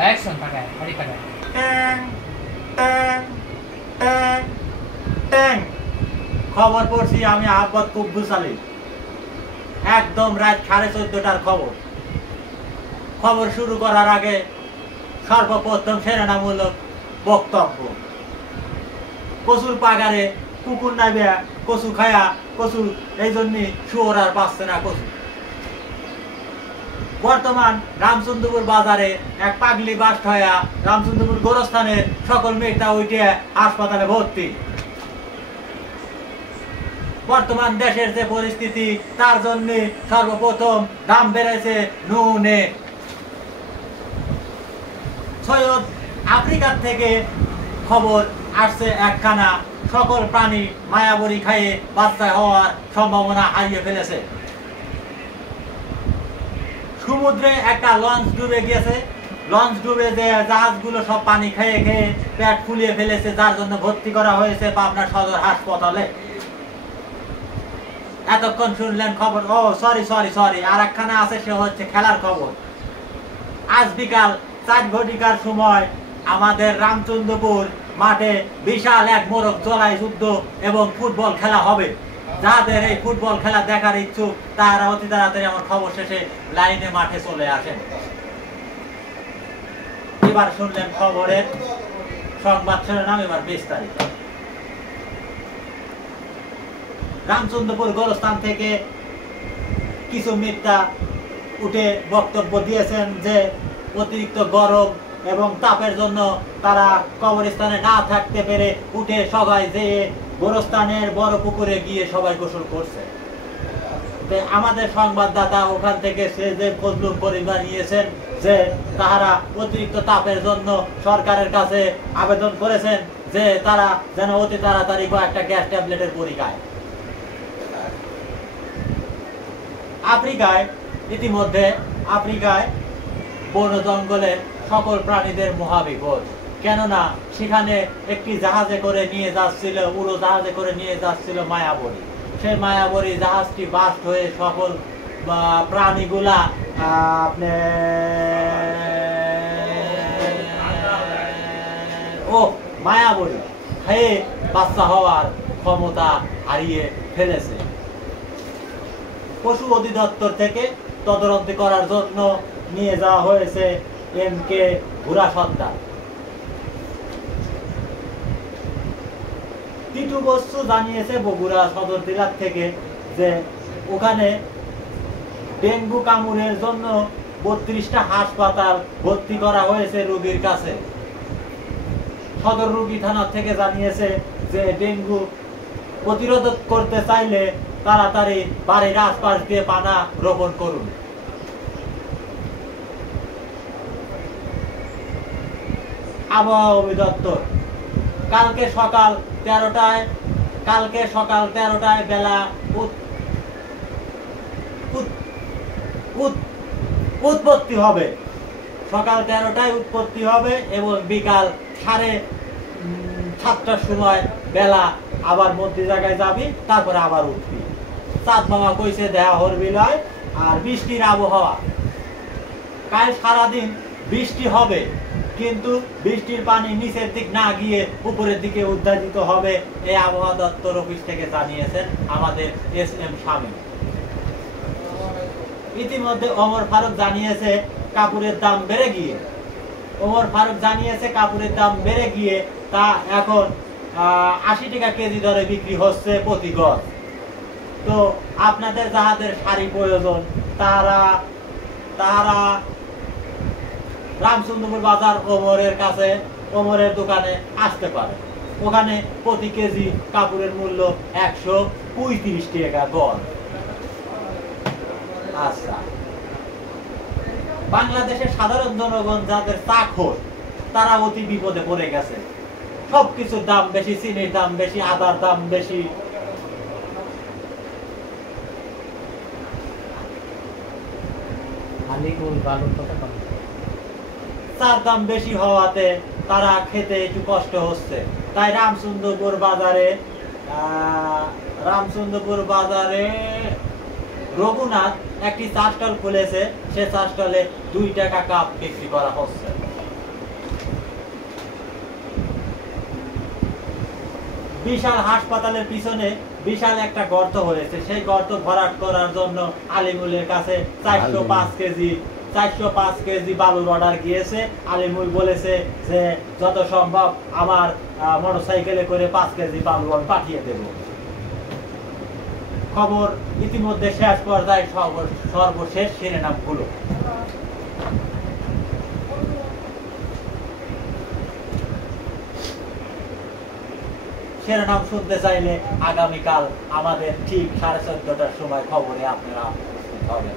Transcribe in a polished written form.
Action টাকায় হাড়ি টাকায় ট্যাং ট্যাং ট্যাং ট্যাং। খবর পড়ছি আমি আহ্মদ কুব্বুস আলী, একদম রাত 14:30টার খবর। খবর শুরু করার আগে সর্বপ্রথম শিরোনামূলক বক্তব্য। কচুর পাগারে কুকুর নাইবে কচু খায়া কচু, এই জন্যে শুয়োর আর পাচ্ছে না কচু। বর্তমান রামচন্দ্রপুর বাজারে এক পাগলি বাস্ট হইয়া রামচন্দ্রপুর গোরস্থানের সকল মেয়েটা উঠে হাসপাতালে ভর্তি। বর্তমান দেশের যে পরিস্থিতি তার জন্য সর্বপ্রথম দাম বেড়েছে নুনে। সৈয়দ আফ্রিকার থেকে খবর আসছে একখানা, সকল প্রাণী মায়াবরী খাইয়ে বাচ্চা হওয়ার সম্ভাবনা হারিয়ে ফেলেছে। সমুদ্রে একটা লঞ্চ ডুবে গিয়েছে, লঞ্চ ডুবে যে জাহাজগুলো সব পানি খেয়ে খেয়ে পেট ফুলিয়ে ফেলেছে, যার জন্য ভর্তি করা হয়েছে পাবনা সদর হাসপাতালে। এতক্ষণ শুনলেন খবর। ও সরি সরি সরি, আর একখানা আছে, সে হচ্ছে খেলার খবর। আজ বিকাল 4 ঘটিকার সময় আমাদের রামচন্দ্রপুর মাঠে বিশাল এক মোরগ জলাই যুদ্ধ এবং ফুটবল খেলা হবে। যাদের এই ফুটবল খেলা দেখার ইচ্ছুক তারা অতি তাড়াতাড়ি আমার খবর শেষে লাইনে মাঠে চলে আসেন। এবার শুনলেন খবরের সংবাদ শিরোনাম, এবার বিস্তারিত। রামচন্দ্রপুর গোরস্থান থেকে কিছু মিথ্যা উঠে বক্তব্য দিয়েছেন যে অতিরিক্ত গরম এবং তাপের জন্য তারা কবরস্থানে না থাকতে পেরে উঠে সবাই যেয়ে গোরস্থানের বড় পুকুরে গিয়ে সবাই গোসল করছে। আমাদের সংবাদদাতা ওখান থেকে সে যে ফজলুল পরিবার নিয়েছেন যে তাহারা অতিরিক্ত তাপের জন্য সরকারের কাছে আবেদন করেছেন যে তারা যেন অতি তাড়াতাড়ি কয়েকটা গ্যাস ট্যাবলেটের বড়ি খায়। আফ্রিকায় ইতিমধ্যে আফ্রিকায় বন জঙ্গলের সকল প্রাণীদের মহাবিপদ। কেননা সেখানে একটি জাহাজে করে নিয়ে যাচ্ছিল, উড়োজাহাজে করে নিয়ে যাচ্ছিল মায়াবরী। সেই মায়াবরী জাহাজটি বাস্ট হয়ে সকল প্রাণীগুলা মায়াবরী খেয়ে বাচ্চা হওয়ার ক্ষমতা হারিয়ে ফেলেছে। পশু অধিদপ্তর থেকে তদারকি করার জন্য নিয়ে যাওয়া হয়েছে MK ঘোড়া সর্দার। টিটু বসু জানিয়েছে বগুড়া সদর জেলা থেকে যে ওখানে ডেঙ্গু কামড়ের জন্য 32টা হাসপাতাল ভর্তি করা হয়েছে রোগীর কাছে। সদর রোগী থানা থেকে জানিয়েছে যে ডেঙ্গু প্রতিরোধ করতে চাইলে তাড়াতাড়ি বাড়ির আশপাশ দিয়ে পানা রোপণ করুন। আবহাওয়া অধিদপ্তর কালকে সকাল 13টায় বেলা উৎপত্তি হবে, সকাল 13টায় উৎপত্তি হবে এবং বিকাল 7:30টার সময় বেলা আবার মধ্যে জায়গায় যাবি, তারপরে আবার উঠবি। চাঁদ মামা কইছে দেয়া হরবি লয়। আর বৃষ্টির আবহাওয়া, কাল সারাদিন বৃষ্টি হবে, কিন্তু বৃষ্টির পানি নিচের দিক না গিয়ে উপরের দিকে উদ্ধারিত হবে, এই আবহাওয়া দপ্তর অফিস থেকে জানিয়েছেন আমাদের SM শামীম। ইতিমধ্যে ওমর ফারুক জানিয়েছে কাপড়ের দাম বেড়ে গিয়ে তা এখন 80 টাকা কেজি দরে বিক্রি হচ্ছে প্রতি গজ। তো আপনাদের যাদের শাড়ি প্রয়োজন তারা রামচন্দ্রপুর বাজার ওমরের দোকানে আসতে পারে। ওখানে প্রতি কেজি কাপড়ের মূল্য 135 টাকা গজ। আচ্ছা, বাংলাদেশের সাধারণ জনগণ যাদের চাকর তারা অতি বিপদে পড়ে গেছে। সবকিছুর দাম বেশি, চিনির দাম বেশি, আদার দাম বেশি। চার দাম বেশি হওয়াতে তারা খেতে একটু কষ্ট হচ্ছে। তাই রামচন্দ্রপুর বাজারে রঘুনাথ একটি চা স্টল খুলেছে। সে চা স্টলে 2 টাকা কাপ বিক্রি করা হচ্ছে। বিশাল হাসপাতালের পিছনে বিশাল একটা গর্ত হয়েছে, সেই গর্ত ভরাট করার জন্য আলিমুলের কাছে 405 কেজি বালুর অর্ডার গিয়েছে। আলিমুল বলেছে যে যত সম্ভব আমার মোটরসাইকেলে করে 5 কেজি বালু আমি পাঠিয়ে দেব। খবর ইতিমধ্যে শেষ পর্যায়ে সর্বশেষ শিরোনামগুলো। শিরোনাম শুনতে চাইলে আগামীকাল আমাদের ঠিক 14:30টার সময় খবরে আপনারা উপস্থিত হবেন।